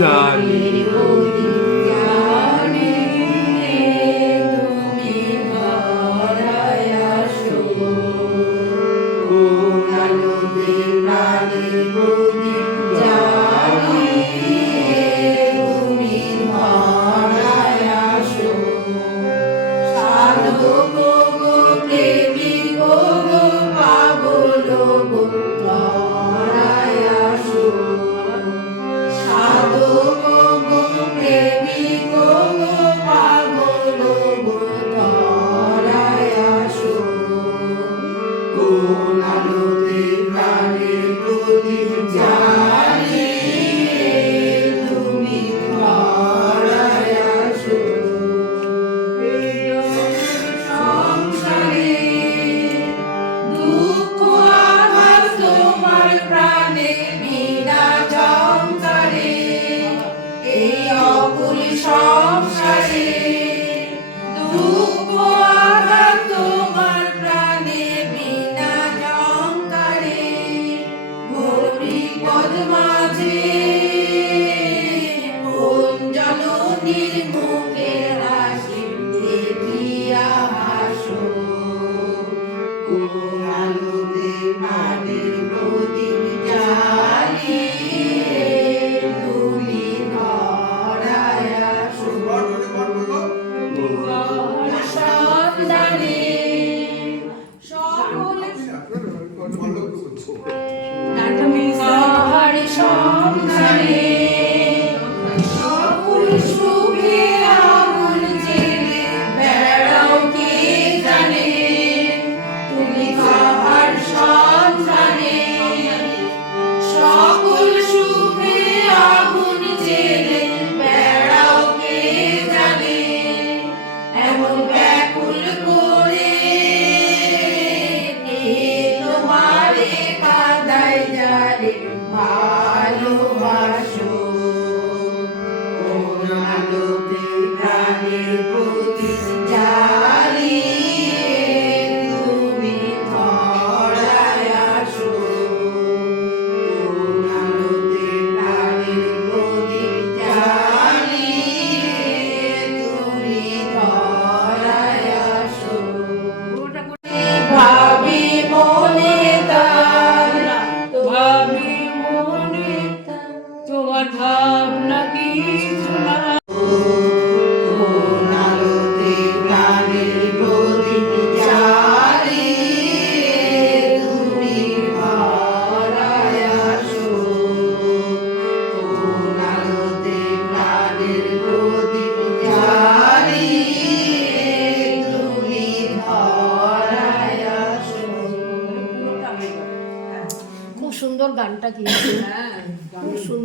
Dali.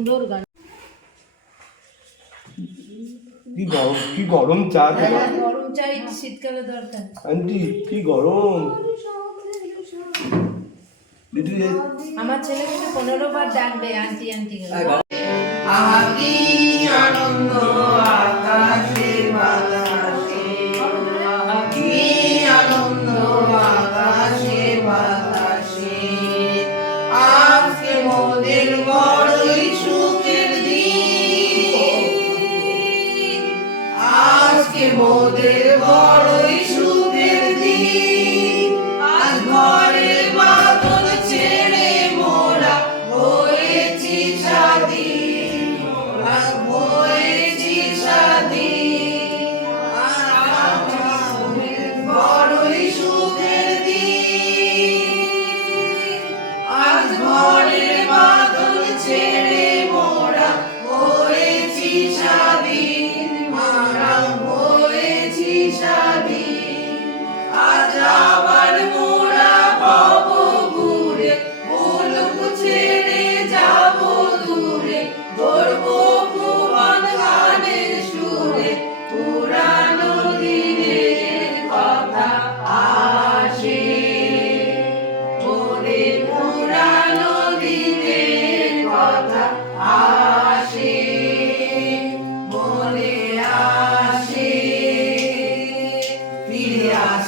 সুন্দর গান। কি গরম কি গরম চা হ্যাঁ, হ্যাঁ, গরম চাই শীতকালে দরকার। আন্টি কি গরম। আমার ছেলে কিন্তু পনেরো বার ডাকবে আন্টি আন্টি আমাকে আনন্দ আকাশে।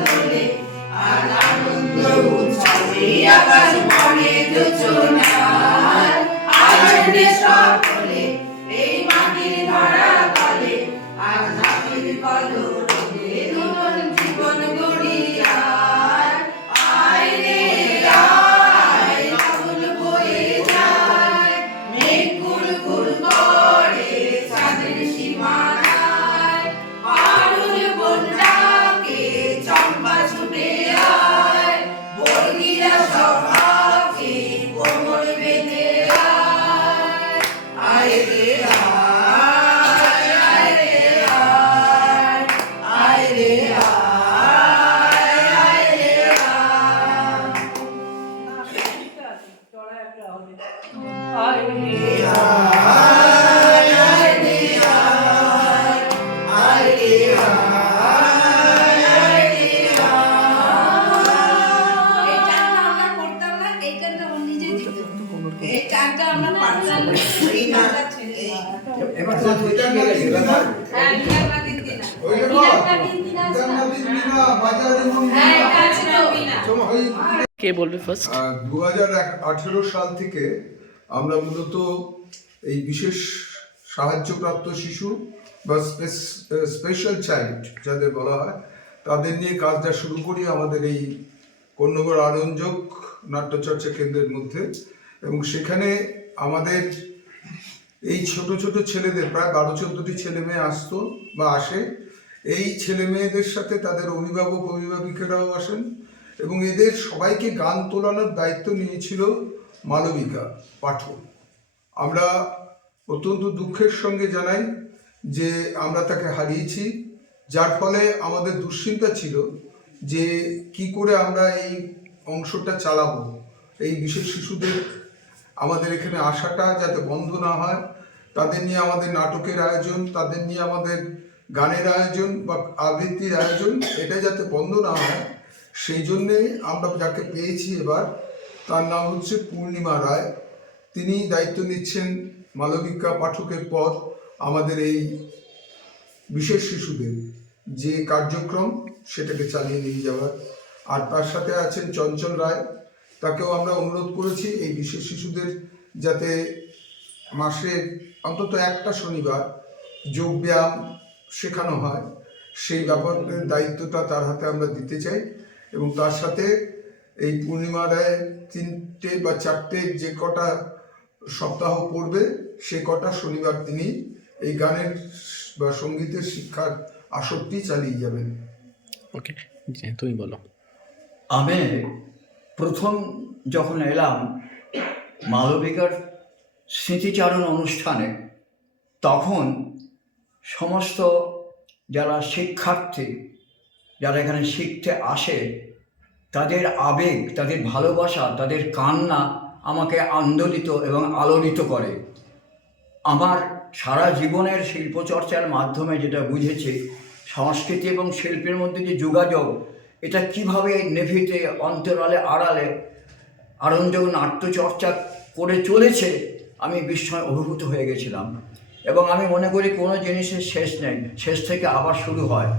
বলে আর আনন্দ উৎসবে আকাশ ভরে যোচনায় আনন্দে সকলে আঠেরো সাল থেকে আমরা মূলত এই বিশেষ সাহায্যপ্রাপ্ত শিশু বা স্পেশাল চাইল্ড যাদের বলা হয়, তাদের নিয়ে কাজটা শুরু করি আমাদের এই কন্যগর আরঞ্জক নাট্যচর্চা কেন্দ্রের মধ্যে। এবং সেখানে আমাদের এই ছোট ছোট ছেলেদের, প্রায় বারো চোদ্দটি ছেলে মেয়ে আসতো বা আসে। এই ছেলে মেয়েদের সাথে তাদের অভিভাবক, অভিভাবিকেরাও আসেন। এবং এদের সবাইকে গান তোলানোর দায়িত্ব নিয়েছিল মালবিকা পাঠক। আমরা অত্যন্ত দুঃখের সঙ্গে জানাই যে আমরা তাকে হারিয়েছি, যার ফলে আমাদের দুশ্চিন্তা ছিল যে কি করে আমরা এই অংশটা চালাবো, এই বিশেষ শিশুদের আমাদের এখানে আসাটা যাতে বন্ধ না হয়, তাদের নিয়ে আমাদের নাটকের আয়োজন, তাদের নিয়ে আমাদের গানের আয়োজন বা আবৃত্তির আয়োজন, এটা যাতে বন্ধ না হয় সেই জন্যে আমরা যাকে পেয়েছি এবার, তার নাম হচ্ছে পূর্ণিমা রায়। তিনি দায়িত্ব নিচ্ছেন মালবিকা পাঠকের পর আমাদের এই বিশেষ শিশুদের, যে কার্যক্রম সেটাকে চালিয়ে নিয়ে যাওয়ার। আর তার সাথে আছেন চঞ্চল রায়। তাকেও আমরা অনুরোধ করেছি এই বিশেষ শিশুদের যাতে মাসে অন্তত একটা শনিবার যোগব্যায়াম শেখানো হয়। সেই ব্যাপারের দায়িত্বটা তার হাতে আমরা দিতে চাই। এবং তার সাথে এই পূর্ণিমা রায় তিনটে বা চারটে যে কটা সপ্তাহ পড়বে সে কটা শনিবার তিনি এই গানের বা সঙ্গীতের শিক্ষার আসক্তি চালিয়ে যাবেন। ওকে তুমি বলো। আমি প্রথম যখন এলাম মালবিকার স্মৃতিচারণ অনুষ্ঠানে তখন সমস্ত যারা শিক্ষার্থী যারা এখানে শিখতে আসে, তাদের আবেগ, তাদের ভালোবাসা, তাদের কান্না আমাকে আন্দোলিত এবং আলোড়িত করে। আমার সারা জীবনের শিল্পচর্চার মাধ্যমে যেটা বুঝেছি, সংস্কৃতি এবং শিল্পের মধ্যে যে যোগাযোগ, এটা কীভাবে নেভিতে, অন্তরালে আড়ালে আনন্দ নাট্যচর্চা করে চলেছে, আমি বিস্ময় অভিভূত হয়ে গেছিলাম। এবং আমি মনে করি কোনো জিনিসের শেষ নেই, শেষ থেকে আবার শুরু হয়।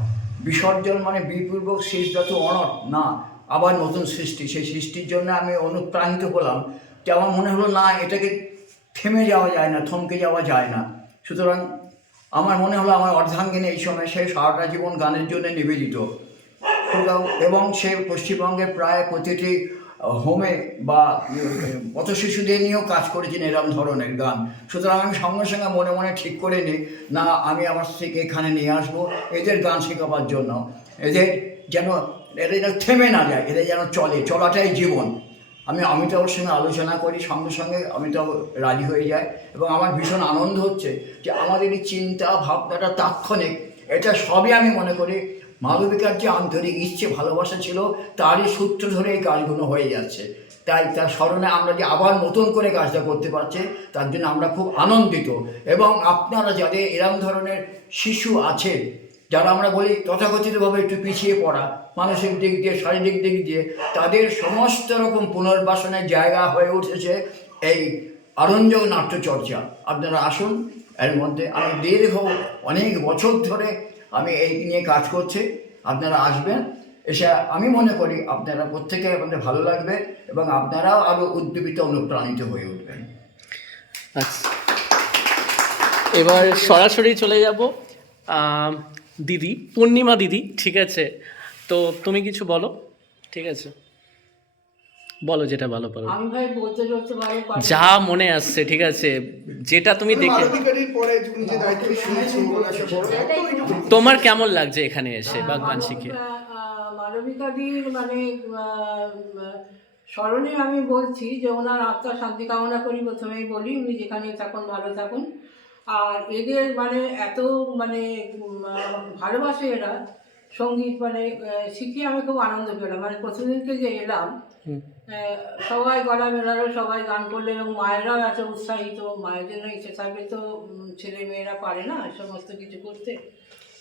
বিসর্জন মানে বিপূর্বক শেষ যত অনট, না, আবার নতুন সৃষ্টি। সেই সৃষ্টির জন্য আমি অনুপ্রাণিত হলাম যে আমার মনে হলো, না, এটাকে থেমে যাওয়া যায় না, থমকে যাওয়া যায় না। সুতরাং আমার মনে হলো, আমার অর্ধাঙ্গিনী এই সময় সে সারাটা জীবন গানের জন্য নিবেদিত। এবং সে পশ্চিমবঙ্গের প্রায় প্রতিটি হোমে বা পথ শিশুদের নিয়েও কাজ করেছেন এরকম ধরনের গান। সুতরাং আমি সঙ্গে সঙ্গে মনে মনে ঠিক করে নিই, না, আমি আমার স্ত্রীকে এখানে নিয়ে আসব, এদের গান শেখাবার জন্য। এদের যেন এদের যেন থেমে না যায়, এদের যেন চলে, চলাটাই জীবন। আমি অমিতাভর সঙ্গে আলোচনা করি, সঙ্গে সঙ্গে অমিতাভ রাজি হয়ে যায় এবং আমার ভীষণ আনন্দ হচ্ছে যে আমাদের এই চিন্তা ভাবনাটা তাৎক্ষণিক, এটা সবই আমি মনে করি মালবিকার যে আন্তরিক ইচ্ছে, ভালোবাসা ছিল, তারই সূত্র ধরে এই কাজগুলো হয়ে যাচ্ছে। তাই তার স্মরণে আমরা যে আবার নতুন করে কাজটা করতে পারছি, তার জন্য আমরা খুব আনন্দিত। এবং আপনারা যাদের এরম ধরনের শিশু আছে, যারা আমরা বলি তথাকথিতভাবে একটু পিছিয়ে পড়া, মানসিক দিক দিয়ে, শারীরিক দিক দিয়ে, তাদের সমস্ত রকম পুনর্বাসনের জায়গা হয়ে উঠেছে এই আরঞ্জ নাট্যচর্চা। আপনারা আসুন, এর মধ্যে আমি দীর্ঘ অনেক বছর ধরে আমি এই নিয়ে কাজ করছি, আপনারা আসবেন, এসে আমি মনে করি আপনারা প্রত্যেকে আপনাদের ভালো লাগবে এবং আপনারাও আরও উদ্দীপিত, অনুপ্রাণিত হয়ে উঠবেন। আচ্ছা। এবার সরাসরি চলে যাব দিদি, পূর্ণিমা দিদি, ঠিক আছে? তো তুমি কিছু বলো, ঠিক আছে? বলো যেটা ভালো পারো। আমি ভাই বলতে চলতে পারো যা মনে আসছে ঠিক আছে। যেটা তুমি দেখে মালবিকারির পরে তুমি যে দায়িত্ব শুনেছো একটা বড় দায়িত্ব এইটুকু। তোমার কেমন লাগছে এখানে এসে বা গান শিখে? মানবিকাদির মানে স্মরণে আমি বলছি যে ওনার আত্মার শান্তি কামনা করি প্রথমেই বলি উনি যেখানে থাকুন ভালো থাকুন। আর এদের মানে এত মানে ভালোবাসে এরা সংগীত মানে শিখিয়ে আমি খুব আনন্দ পেলাম। মানে প্রতিদিনকে যে এলাম সবাই গলা মেলালো সবাই গান করলে এবং মায়েরাও এত উৎসাহিত মায়ের জন্য ইচ্ছে থাকলে তো ছেলে মেয়েরা পারে না সমস্ত কিছু করতে।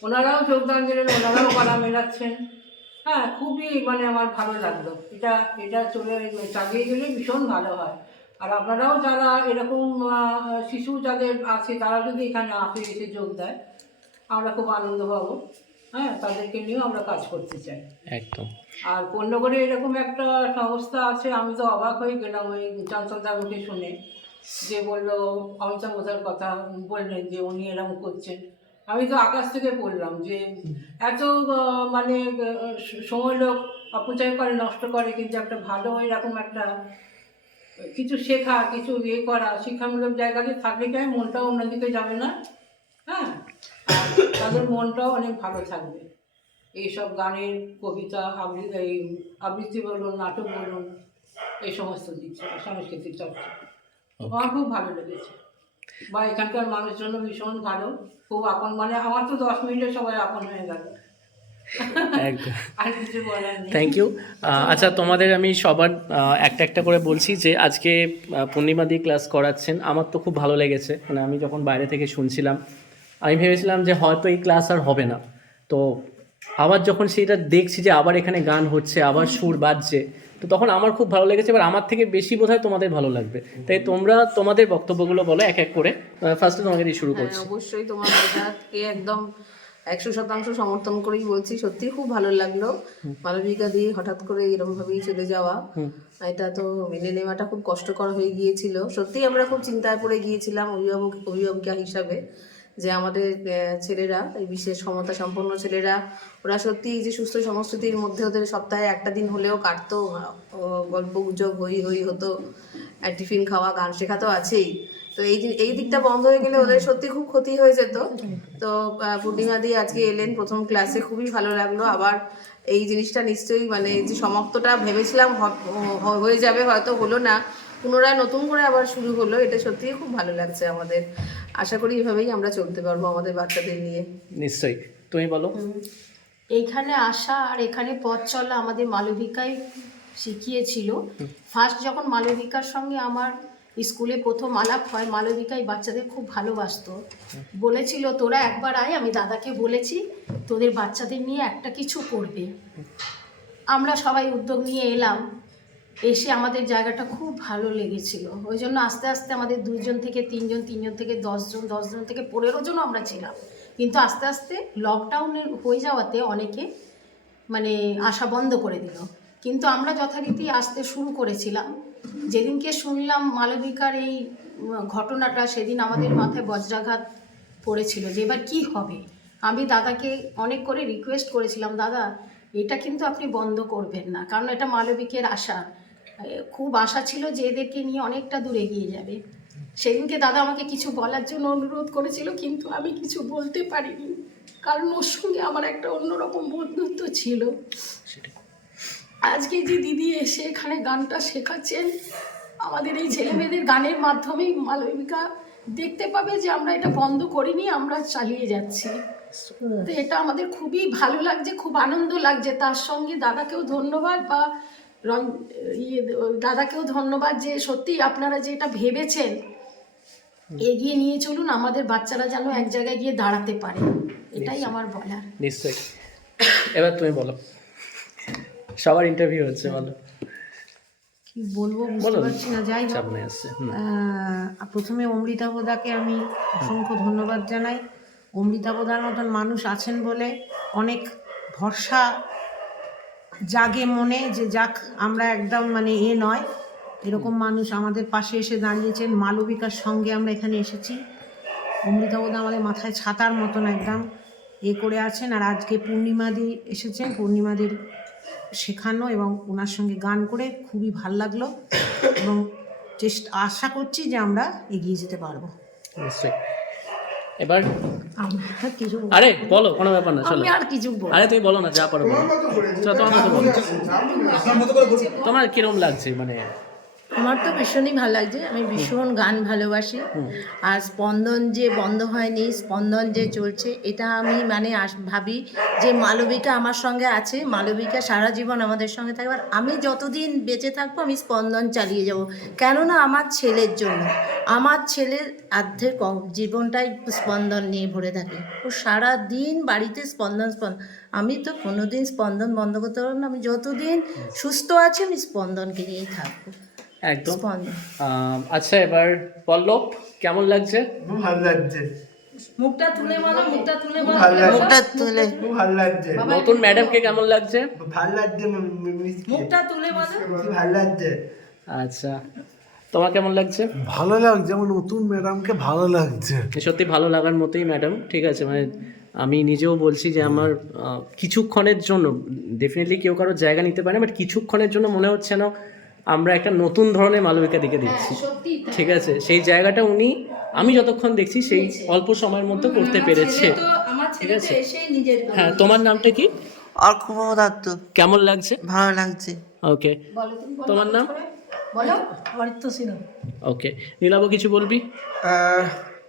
ওনারাও যোগদান দিলেন ওনারাও গলা মেলাচ্ছেন। হ্যাঁ খুবই মানে আমার ভালো লাগল। এটা এটা চলে চালিয়ে গেলে ভীষণ ভালো হয়। আর আপনারাও যারা এরকম শিশু যাদের আছে তারা যদি এখানে আসে এসে যোগ দেয় আমরা খুব আনন্দ পাবো। হ্যাঁ তাদেরকে নিয়েও আমরা কাজ করতে চাই। একদম। আর পণ্যগড়ে এরকম একটা সংস্থা আছে আমি তো অবাক হয়ে গেলাম ওই চঞ্চলদার মুখে শুনে। যে বলল অমিতাভ বোধার কথা বললেন যে উনি এরকম করছেন। আমি তো আকাশ থেকে পড়লাম যে এত মানে সময় লোক অপচয় করে নষ্ট করে কিন্তু একটা ভালো এরকম একটা কিছু শেখা কিছু ইয়ে করা শিক্ষামূলক জায়গাতে থাকলে কি মনটাও অন্যদিকে যাবে না? হ্যাঁ তাদের মনটাও অনেক ভালো থাকবে। এইসব গানের কবিতা আবৃত্তি এই আবৃত্তি বলুন নাটক বলুন এই সমস্ত থেকে সাংস্কৃতিক চর্চা। আমার খুব ভালো লেগেছে। বা এখানকার মানুষজন ভীষণ ভালো। খুব আপন মানে আমার তো দশ মিনিটে সবাই আপন হয়ে গেল। থ্যাংক ইউ আচ্ছা তোমাদের আমি সবার একটা একটা করে বলছি যে আজকে পূর্ণিমা দিয়ে ক্লাস করাচ্ছেন। আমার তো খুব ভালো লেগেছে। মানে আমি যখন বাইরে থেকে শুনছিলাম আমি ভেবেছিলাম যে হয়তো এই ক্লাস আর হবে না। তো আবার যখন সেটা দেখছি যে আবার এখানে গান হচ্ছে আবার সুর বাজছে তো তখন আমার খুব ভালো লেগেছে। এবার আমার থেকে বেশি বোধহয় তোমাদের ভালো লাগবে। তাই তোমরা তোমাদের বক্তব্যগুলো বলো এক এক করে। ফার্স্টে তোমাকে দিয়ে শুরু হ্যাঁ, করছি। অবশ্যই তোমার কথাকে একদম একশো শতাংশ সমর্থন করেই বলছি। সত্যি খুব ভালো লাগল। মালবিকা দিয়ে হঠাৎ করে এরকম ভাবেই চলে যাওয়া। এটা তো মেনে নেওয়াটা খুব কষ্টকর হয়ে গিয়েছিল। সত্যি আমরা খুব চিন্তায় পড়ে গিয়েছিলাম অভিভাবক অভিভাবিকা হিসাবে। যে আমাদের ছেলেরা, এই বিশেষ ক্ষমতা সম্পন্ন ছেলেরা, ওরা সত্যি যে সুস্থ সংস্কৃতির মধ্যে ওদের সপ্তাহে একটা দিন হলেও কাটতো গল্প গুজব, হই হই হতো টিফিন খাওয়া, গান শেখা তো আছেই। তো এই এই দিকটা বন্ধ হয়ে গেলে ওদের সত্যি খুব ক্ষতি হয়ে যেত। তো পূর্ণিমা দি আজকে এলেন প্রথম ক্লাসে, খুবই ভালো লাগল। আবার এই জিনিসটা নিশ্চয়ই মানে যে সমাপ্তটা ভেবেছিলাম হয়ে যাবে, হয়তো হলো না। পুনরায় নতুন করে আবার শুরু হলো, এটা সত্যিই খুব ভালো লাগছে আমাদের। আশা করি এভাবেই আমরা চলতে পারব আমাদের বাচ্চাদের নিয়ে। নিশ্চয়ই। তুমি বলো। এইখানে আসা আর এখানে পথ চলা আমাদের মালবিকাই শিখিয়েছিল। ফার্স্ট যখন মালবিকার সঙ্গে আমার স্কুলে প্রথম আলাপ হয় মালবিকাই বাচ্চাদের খুব ভালোবাসতো। বলেছিল তোরা একবার আয় আমি দাদাকে বলেছি তোদের বাচ্চাদের নিয়ে একটা কিছু করবে। আমরা সবাই উদ্যোগ নিয়ে এলাম। এসে আমাদের জায়গাটা খুব ভালো লেগেছিল। ওই জন্য আস্তে আস্তে আমাদের দুজন থেকে তিনজন তিনজন থেকে দশজন দশজন থেকে পনেরো জনও আমরা ছিলাম। কিন্তু আস্তে আস্তে লকডাউনের হয়ে যাওয়াতে অনেকে মানে আসা বন্ধ করে দিল। কিন্তু আমরা যথারীতি আসতে শুরু করেছিলাম। যেদিনকে শুনলাম মালবিকার এই ঘটনাটা, সেদিন আমাদের মাথায় বজ্রাঘাত পড়েছিল যে এবার কী হবে। আমি দাদাকে অনেক করে রিকোয়েস্ট করেছিলাম, দাদা, এটা কিন্তু আপনি বন্ধ করবেন না। কারণ এটা মালবিকের আশা। খুব আশা ছিল যে এদেরকে নিয়ে অনেকটা দূরে এগিয়ে যাবে। সেদিনকে দাদা আমাকে কিছু বলার জন্য অনুরোধ করেছিল কিন্তু আমি কিছু বলতে পারিনি। কারণ ওর সঙ্গে আমার একটা অন্যরকম বন্ধুত্ব ছিল। আজকে যে দিদি এসে এখানে গানটা শেখাচ্ছেন আমাদের এই ছেলেমেয়েদের গানের মাধ্যমেই মালবিকা দেখতে পাবে যে আমরা এটা বন্ধ করিনি আমরা চালিয়ে যাচ্ছি। তো এটা আমাদের খুবই ভালো লাগছে খুব আনন্দ লাগছে। তার সঙ্গে দাদাকেও ধন্যবাদ বা রন ইয়ে দাদাকেও ধন্যবাদ যে সত্যি আপনারা যে এটা ভেবেছেন এগিয়ে নিয়ে চলুন আমাদের বাচ্চারা যেন এক জায়গায় গিয়ে দাঁড়াতে পারে। এটাই আমার বলার। নিশ্চয়ই। এবার তুমি বলো। সবার ইন্টারভিউ হচ্ছে বলো। কি বলব বুঝতে পারছি না যাই হোক। প্রথমে অমৃতাবোদাকে আমি অসংখ্য ধন্যবাদ জানাই। অমৃতাবোদার মতন মানুষ আছেন বলে অনেক ভরসা জাগে মনে যে যাক আমরা একদম মানে এ নয়। এরকম মানুষ আমাদের পাশে এসে দাঁড়িয়েছেন। মালবিকার সঙ্গে আমরা এখানে এসেছি। অমৃতাবোদা আমাদের মাথায় ছাতার মতন একদম এ করে আছেন। আর আজকে পূর্ণিমাদি এসেছেন। পূর্ণিমাদির শেখানো এবং ওনার সঙ্গে গান করে খুবই ভালো লাগল। এবং চেষ্টা আশা করছি যে আমরা এগিয়ে যেতে পারব। নিশ্চয়ই। এবার কিছু আরে বলো কোনো ব্যাপার না চলো। আমি কিছু আরে তুমি বলো না যা পারো বলো। তোমার কিরম লাগছে মানে? আমার তো ভীষণই ভালো লাগছে। আমি ভীষণ গান ভালোবাসি। আর স্পন্দন যে বন্ধ হয়নি স্পন্দন যে চলছে এটা আমি মানে ভাবি যে মালবিকা আমার সঙ্গে আছে মালবিকা সারা জীবন আমাদের সঙ্গে থাকবে। আর আমি যতদিন বেঁচে থাকব আমি স্পন্দন চালিয়ে যাব। কেননা আমার ছেলের জন্য আমার ছেলের আর্ধেক জীবনটাই স্পন্দন নিয়ে ভরে থাকে। ও সারা দিন বাড়িতে স্পন্দন স্পন্দন আমি তো কোনোদিন স্পন্দন বন্ধ করতে পারব না। আমি যতদিন সুস্থ আছি আমি স্পন্দনকে নিয়েই থাকব। একদম। আচ্ছা এবার পল্লব কেমন লাগছে? খুব ভালো লাগছে। মুখটা তুলে বলো মুখটা তুলে বলো। মুখটা তুলে। খুব ভালো লাগছে। নতুন ম্যাডামকে কেমন লাগছে? ভালো লাগছে মি- মি- মিসকে। মুখটা তুলে বলো। ভালো লাগছে। আচ্ছা। তোমার কেমন লাগছে? ভালো লাগছে আমার নতুন ম্যাডামকে ভালো লাগছে। সত্যি ভালো লাগার মতোই ম্যাডাম ঠিক আছে মানে আমি নিজেও বলছি যে আমার কিছুক্ষণের জন্য ডেফিনেটলি কেউ কারোর জায়গা নিতে পারে না বাট কিছুক্ষণের জন্য মনে হচ্ছে না আমরা একটা নতুন ধরনের মালবিকা দিকে দেখছি। ঠিক আছে? সেই জায়গাটা উনি আমি যতক্ষণ দেখছি সেই অল্প সময়ের মধ্যে করতে পেরেছে। ঠিক আছে? হ্যাঁ তোমার নামটা কি? দত্ত কেমন লাগছে? ভালো লাগছে। ওকে তোমার নাম? বলো। অরিত্য সিনহা। ওকে নীলাব কিছু বলবি?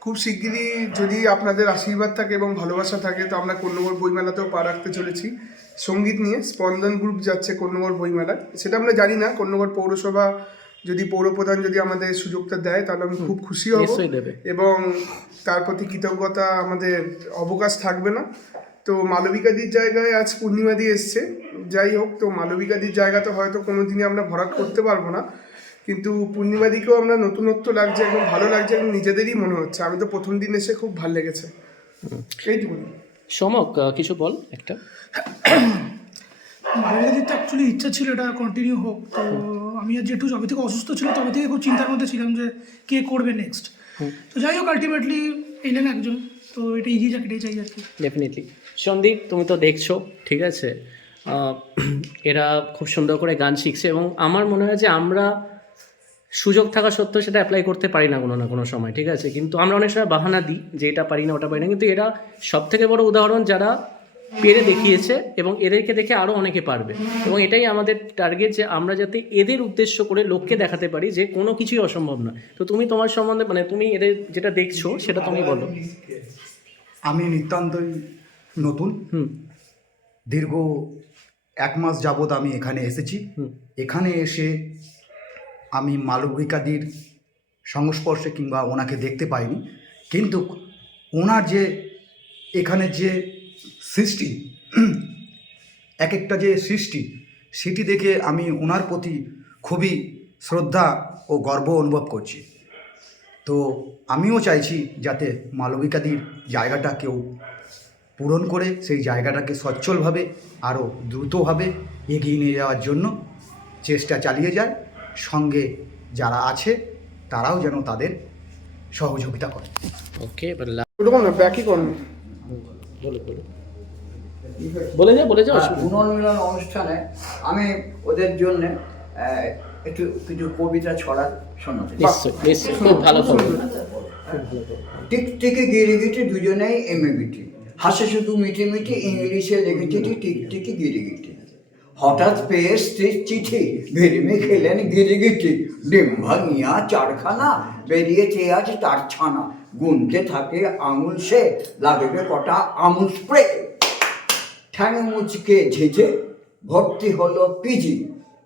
খুব শিগগিরই যদি আপনাদের আশীর্বাদ থাকে এবং ভালোবাসা থাকে তো আমরা কন্যগর বইমেলাতেও পা রাখতে চলেছি। সংগীত নিয়ে স্পন্দন গ্রুপ যাচ্ছে কন্যগর বইমেলায়। সেটা আমরা জানি না কন্যগর পৌরসভা যদি পৌরপ্রধান যদি আমাদের সুযোগটা দেয় তাহলে আমি খুব খুশি হব। এবং তার প্রতি কৃতজ্ঞতা আমাদের অবকাশ থাকবে না। তো মালবিকাদির জায়গায় আজ পূর্ণিমাদি এসছে। যাই হোক তো মালবিকাদির জায়গাতে হয়তো কোনো দিনই আমরা ভরাট করতে পারব না। কিন্তু পূর্ণিমাদিকেও আমরা নতুনত্ব লাগছে একদম ভালো লাগছে এবং নিজেদেরই মনে হচ্ছে। আমি তো প্রথম দিন এসে খুব ভালো লেগেছে। এইটুকুনি সমক কিছু বল একটা। তো অ্যাকচুয়ালি ইচ্ছা ছিল এটা কন্টিনিউ হোক। তো আমি আর জেঠু যবে থেকে অসুস্থ ছিল তবে থেকে খুব চিন্তার মধ্যে ছিলাম যে কে করবে নেক্সট তো যাই হোক আলটিমেটলি এলেন একজন। তো এটা এগিয়ে যাক এটাই চাই আর কি। ডেফিনেটলি সন্দীপ তুমি তো দেখছ ঠিক আছে? এরা খুব সুন্দর করে গান শিখছে এবং আমার মনে হয় যে আমরা সুযোগ থাকা সত্ত্বেও সেটা অ্যাপ্লাই করতে পারি না কোনো না কোনো সময় ঠিক আছে? কিন্তু আমরা অনেক সময় বাহানা দিই যে এটা পারি না ওটা পারি না। কিন্তু এরা সব থেকে বড় উদাহরণ যারা পেরে দেখিয়েছে এবং এদেরকে দেখে আরও অনেকে পারবে। এবং এটাই আমাদের টার্গেট যে আমরা যাতে এদের উদ্দেশ্য করে লোককে দেখাতে পারি যে কোনো কিছুই অসম্ভব নয়। তো তুমি তোমার সম্বন্ধে মানে তুমি এদের যেটা দেখছ সেটা তুমি বলো। আমি নিতান্তই নতুন। হুম। দীর্ঘ এক মাস যাবৎ আমি এখানে এসেছি। হুম। এখানে এসে আমি মালবিকাদির সংস্পর্শে কিংবা ওনাকে দেখতে পাইনি। কিন্তু ওনার যে এখানে যে সৃষ্টি, এক একটা যে সৃষ্টি, সেটি দেখে আমি ওনার প্রতি খুবই শ্রদ্ধা ও গর্ব অনুভব করছি। তো আমিও চাইছি যাতে মালবিকাদির জায়গাটা কেউ পূরণ করে, সেই জায়গাটাকে সচ্ছলভাবে, আরও দ্রুতভাবে এগিয়ে নিয়ে যাওয়ার জন্য চেষ্টা চালিয়ে যায়। সঙ্গে যারা আছে তারাও যেন তাদের সহযোগিতা করে। ওকে ওরকম না ব্যাকই করুন বলো বলো। বলে যা বলে যা। পুনর্মিলন অনুষ্ঠানে আমি ওদের জন্য একটু কিছু কবিতা ছড়া শোনাতে খুব ভালো টিকটিকি গিরিগিটি দুজনেই এমএবিটি হাসে শুধু মিটি মিটি ইংলিশে লিখেছিটি টিকটিকি গিরিগিটি হঠাৎ পেয়ে স্ত্রীর চিঠি ভেরিমে খেলেন গিরিগিটি। ডিম ভাঙিয়া চারখানা বেরিয়েছে আজ তার ছানা। গুনতে থাকে আঙুল সে, লাগবে কটা আমুল স্প্রে। ঠ্যাং মুচকে ঝেঝে, ভর্তি হলো পিজি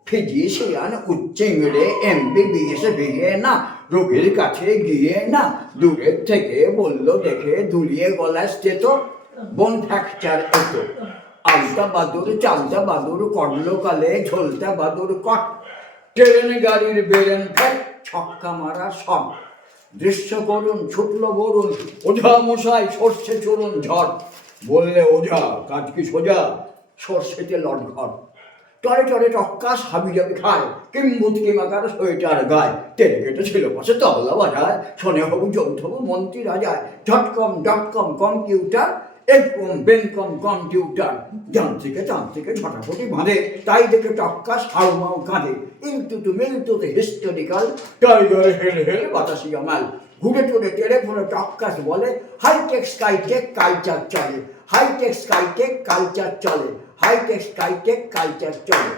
ফিজিশিয়ান উচ্চিংড়ে এমবিবিএস বিয়ে না, রোগীর কাছে গিয়ে না, দূরের থেকে বলল, দেখে দুলিয়ে গলায় স্টেত, বোন ফ্র্যাকচার এতো। আলতা বাদুর চালতা বাদুর করল কালে ঝোলতা বাদুর কট। ট্রেন, গাড়ির বেরেন ছক্কা মারা সব। দৃশ্য করুন ছুটলো বরুণ, ওঝা মশাই, সর্ষে চড়ুন ঝড়। বললে ওঝা, কাজ কি সোজা? সর্ষেতে লটঘর টরে টরে টক্কাস হাবি যাবি খায় কিম্বুত কিমাকার সোয়েটার গায়। টেনে কেটে ছিল পাশে তবলা বাজায়। শোনে হবু যৌথ হবু মন্ত্রী রাজায়। ডট কম ঝটকম ডটকম কম্পিউটার এরকম বেনকম কম্পিউটার যান্ত্রিকে তান্ত্রিকে ঝটাফটি বাঁধে, তাই দেখে টক্কাস হাউমাউ কাঁধে। ইন্টু টু মিলটুতে হিস্টোরিক্যাল, টাইগার হেল হেল বাতাসি আমাল। ঘুরে টুরে টেরে ফোনে টক্কাস বলে, হাইটেক স্কাইটেক কালচার চলে, হাইটেক স্কাইটেক কালচার চলে, হাইটেক স্কাইটেক কালচার চলে।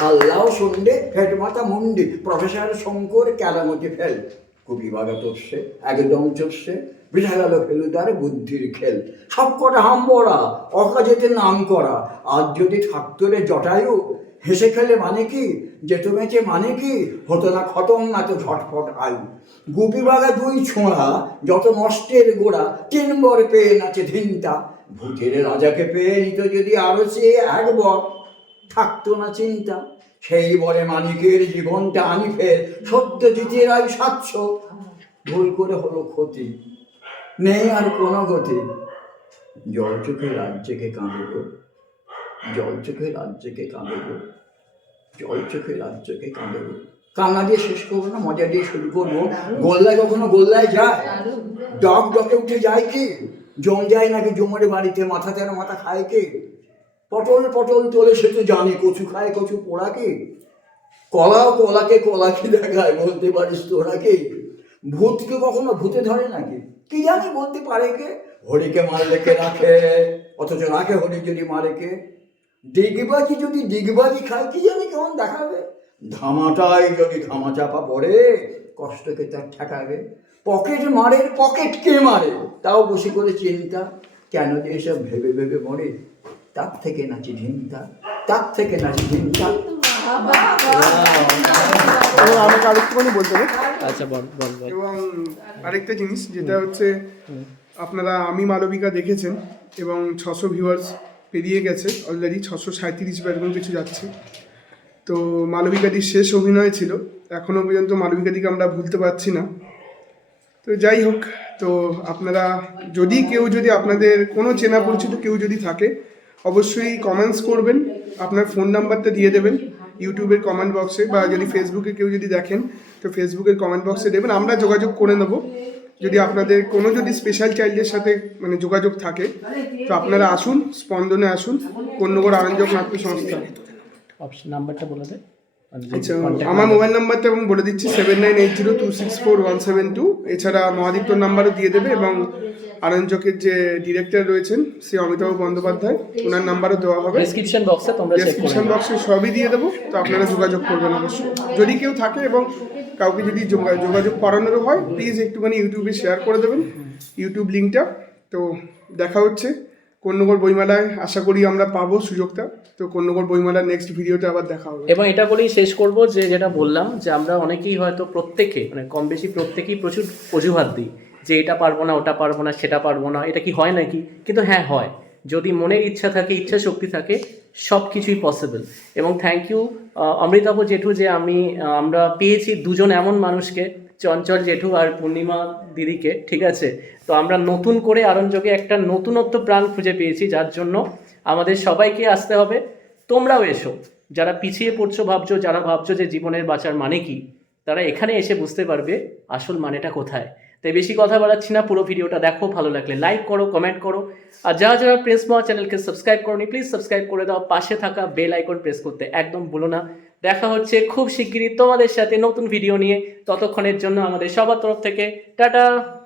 হাল্লাও সন্ধ্যে হেডমাতা মুন্ডি, প্রফেসর শঙ্কর ক্যারামতি ফেল। কবি বাগা তোষে একদম চষে বিধা গেল ফেলুদার বুদ্ধির খেল। সব কটা হাম্বরা, অকাজেতে নাম করা। আজ যদি থাকতো রে জটায়ু, হেসে খেলে মানে কি? যেত বেঁচে মানে কি? হতো না খতম, না তো ঝটফট আয়ু। গুপি বাগা দুই ছোঁড়া, যত নষ্টের গোড়া, তিন বর পেয়ে নাচে ধিনতা। ভূতের রাজাকে পেয়ে নিত যদি আরও সে একবার, থাকতো না চিন্তা। সেই বলে মানিকের জীবনটা আনি ফের সত্য জিতেরাই সাতশো ভুল করে হলো ক্ষতি, নেই আর কোনো গতি। জল চোখে রাজ্যকে কাঁদে গো জল চোখে রাজ্যকে কাঁদে গো জল চোখে রাজ্যকে কাঁদে গো কান্না দিয়ে শেষ করব না, মজা দিয়ে শুরু করব। গোল্লায় কখনো গোল্লায় যায়? ডক ডকে উঠে যায় কি? জম যায় নাকি জমরে বাড়িতে, মাথা তেরো মাথা খায় কি? পটল পটল তোলে সে তো জানি, কচু খায়, কচু পোড়া কি কলাও কলাকে কলাকে দেখায়, বলতে পারিস তোরা কি ভূতকে কখনো ভূতে ধরে নাকি? কি জানি বলতে পারে কে? হরিকে মারলে কে রাখে? অথচ রাখে হরি যদি মারে কে? ডিগবাজি যদি ডিগবাজি খায়, কি জানি কেমন দেখাবে? ধামাটাই যদি ধামা চাপা পড়ে, কষ্টকে তার ঠেকাবে। পকেট মারে, পকেট কে মারে? তাও বসে করে চিন্তা, কেন যে এসব ভেবে ভেবে মরে? তার থেকে নাচি ঢিনতা তার থেকে নাচি আমাকে আরেকটুখানি বলতে আচ্ছা বল বল বল। এবং আরেকটা জিনিস যেটা হচ্ছে আপনারা আমি মালবিকা দেখেছেন এবং ছশো ভিউয়ার্স পেরিয়ে গেছে অলরেডি ছশো সাঁত্রিশ বা এরকম কিছু যাচ্ছে। তো মালবিকাদির শেষ অভিনয় ছিল এখনও পর্যন্ত মালবিকাদিকে আমরা ভুলতে পারছি না। তো যাই হোক তো আপনারা যদি কেউ যদি আপনাদের কোনো চেনা পরিচিত কেউ যদি থাকে অবশ্যই কমেন্টস করবেন। আপনার ফোন নাম্বারটা দিয়ে দেবেন ইউটিউবের কমেন্ট বক্সে বা যদি ফেসবুকে কেউ যদি দেখেন, তো ফেসবুকের কমেন্ট বক্সে দেবেন। আমরা যোগাযোগ করে নেব। যদি আপনাদের কোনো যদি স্পেশাল চাইল্ডের সাথে মানে যোগাযোগ থাকে, তো আপনারা আসুন, স্পন্দনে আসুন। কন্যগর আরঞ্জক নাট্য সংস্থা অপশন নাম্বারটা বলে দে আচ্ছা আমার মোবাইল নাম্বারটা এবং বলে দিচ্ছি seven nine eight zero two six four one seven two এছাড়া মহাদিত্যর নাম্বারও দিয়ে দেবে এবং আরঞ্জকের যে ডিরেক্টর রয়েছেন শ্রী অমিতাভ বন্দ্যোপাধ্যায় ওনার নাম্বারও দেওয়া হবে। ডেসক্রিপশন বক্সে তোমরা ডেসক্রিপশন বক্সে সবই দিয়ে দেবো তো আপনারা যোগাযোগ করবেন অবশ্যই। যদি কেউ থাকে এবং কাউকে যদি যোগা- যোগাযোগ করানোরও হয় প্লিজ একটুখানি ইউটিউবে শেয়ার করে দেবেন ইউটিউব লিঙ্কটা তো দেখা হচ্ছে। কন্যগর বইমেলায় আশা করি আমরা পাবো সুযোগটা। তো কন্যগর বইমেলার নেক্সট ভিডিওতে আবার দেখা হবে। এবং এটা বলেই শেষ করব যে, যেটা বললাম যে, আমরা অনেকেই হয়তো প্রত্যেকে মানে কম বেশি প্রত্যেকেই প্রচুর অজুহাত দিই যে, এটা পারব না, ওটা পারব না, সেটা পারব না, এটা কি হয় নাকি? কিন্তু হ্যাঁ হয়। যদি মনের ইচ্ছা থাকে, ইচ্ছা শক্তি থাকে সব কিছুই পসিবল এবং থ্যাংক ইউ অমৃতাভ জেঠু যে আমি আমরা পেয়েছি দুজন এমন মানুষকে, চঞ্চল জেঠু আর পূর্ণিমা দিদিকে, ঠিক আছে? তো আমরা নতুন করে আরঞ্জকে একটা নতুনত্ব প্রাণ খুঁজে পেয়েছি, যার জন্য আমাদের সবাইকে আসতে হবে। তোমরাও এসো। যারা পিছিয়ে পড়ছো, ভাবছ, যারা ভাবছ যে জীবনের বাঁচার মানে কি, তারা এখানে এসে বুঝতে পারবে আসল মানেটা কোথায়। তাই বেশি কথা বাড়াচ্ছি না, পুরো ভিডিওটা দেখো, ভালো লাগলে লাইক করো কমেন্ট করো। আর যারা যারা প্রেস মহা চ্যানেলকে সাবস্ক্রাইব করোনি প্লিজ সাবস্ক্রাইব করে দাও। পাশে থাকা বেল আইকন প্রেস করতে একদম ভুলো না। দেখা হচ্ছে খুব শিগগিরই তোমাদের সাথে নতুন ভিডিও নিয়ে। ততক্ষণের জন্য আমাদের সবার তরফ থেকে, টাটা!